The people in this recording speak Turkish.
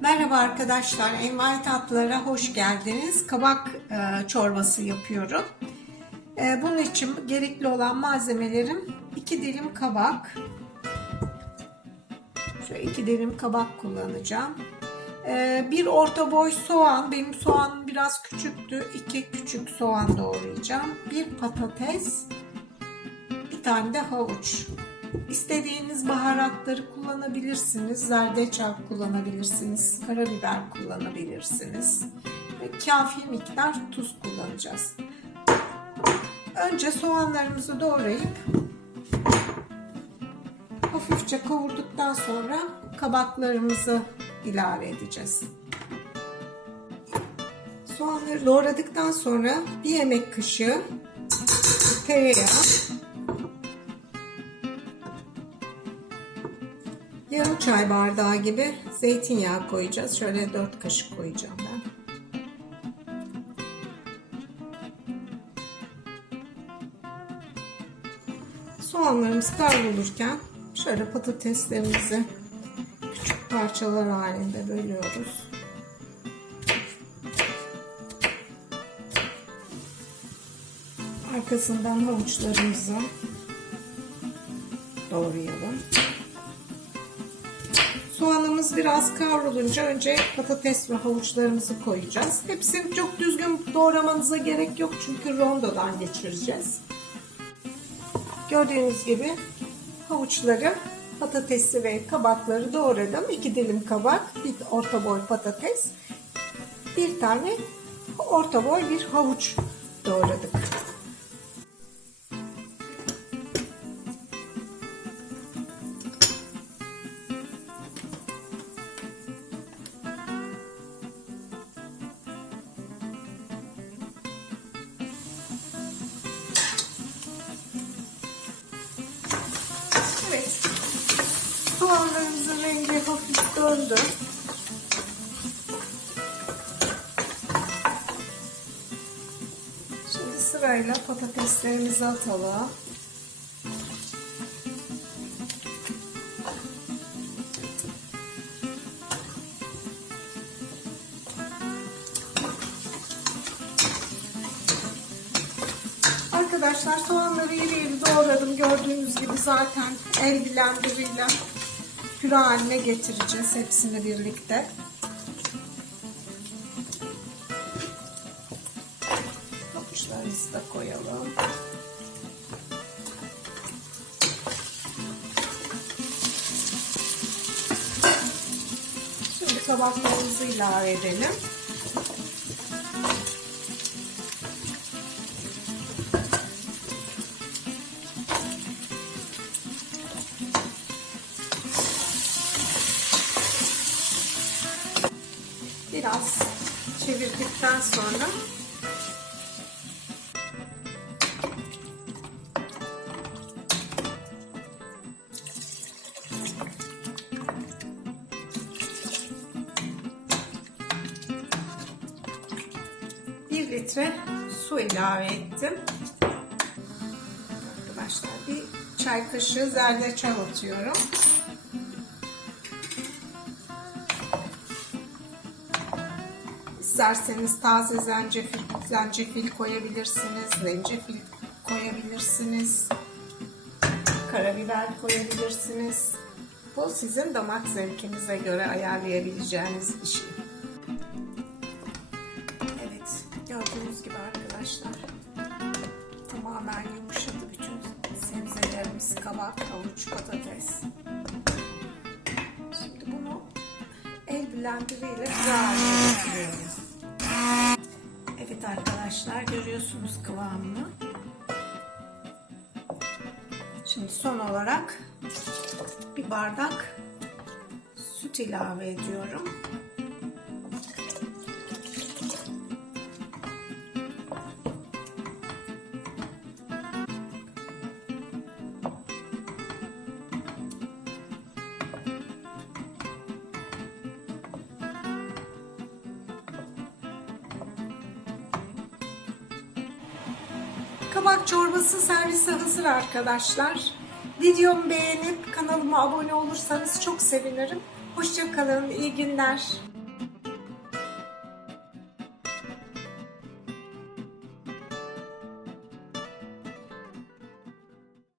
Merhaba arkadaşlar, Envai Tatlılara hoş geldiniz. Kabak e, çorbası yapıyorum. E, bunun için gerekli olan malzemelerim 2 dilim kabak. Şöyle 2 dilim kabak kullanacağım. E, bir orta boy soğan, benim soğanım biraz küçüktü. 2 küçük soğan doğrayacağım. Bir patates, bir tane de havuç. İstediğiniz baharatları kullanabilirsiniz. Zerdeçal kullanabilirsiniz. Karabiber kullanabilirsiniz. Ve kafi miktar tuz kullanacağız. Önce soğanlarımızı doğrayıp hafifçe kavurduktan sonra kabaklarımızı ilave edeceğiz. Soğanları doğradıktan sonra bir yemek kaşığı tereyağı Yarım çay bardağı gibi zeytinyağı koyacağız. Şöyle 4 kaşık koyacağım ben. Soğanlarımız kavrulurken şöyle patateslerimizi küçük parçalar halinde bölüyoruz. Arkasından havuçlarımızı doğrayalım. Soğanımız biraz kavrulunca önce patates ve havuçlarımızı koyacağız. Hepsini çok düzgün doğramanıza gerek yok çünkü rondodan geçireceğiz. Gördüğünüz gibi havuçları, patatesi ve kabakları doğradım. İki dilim kabak, bir orta boy patates, bir tane orta boy bir havuç doğradık. Soğanlarımızın rengi hafif döndü. Şimdi sırayla patateslerimizi atalım. Arkadaşlar soğanları iri iri doğradım. Gördüğünüz gibi zaten el blenderıyla püre haline getireceğiz hepsini birlikte. Havuçlarımızı da koyalım. Şimdi kabaklarımızı ilave edelim. Biraz çevirdikten sonra bir litre su ilave ettim. Arkadaşlar bir çay kaşığı zerdeçal atıyorum. İsterseniz taze zencefil, zencefil koyabilirsiniz, zencefil koyabilirsiniz, karabiber koyabilirsiniz. Bu sizin damak zevkinize göre ayarlayabileceğiniz bir şey. Evet, gördüğünüz gibi arkadaşlar tamamen yumuşadı bütün sebzelerimiz, kabak, havuç, patates. Şimdi bunu el blenderiyle güzel. Evet arkadaşlar görüyorsunuz kıvamını. Şimdi son olarak bir bardak süt ilave ediyorum. Kabak çorbası servise hazır arkadaşlar. Videomu beğenip kanalıma abone olursanız çok sevinirim. Hoşçakalın, iyi günler.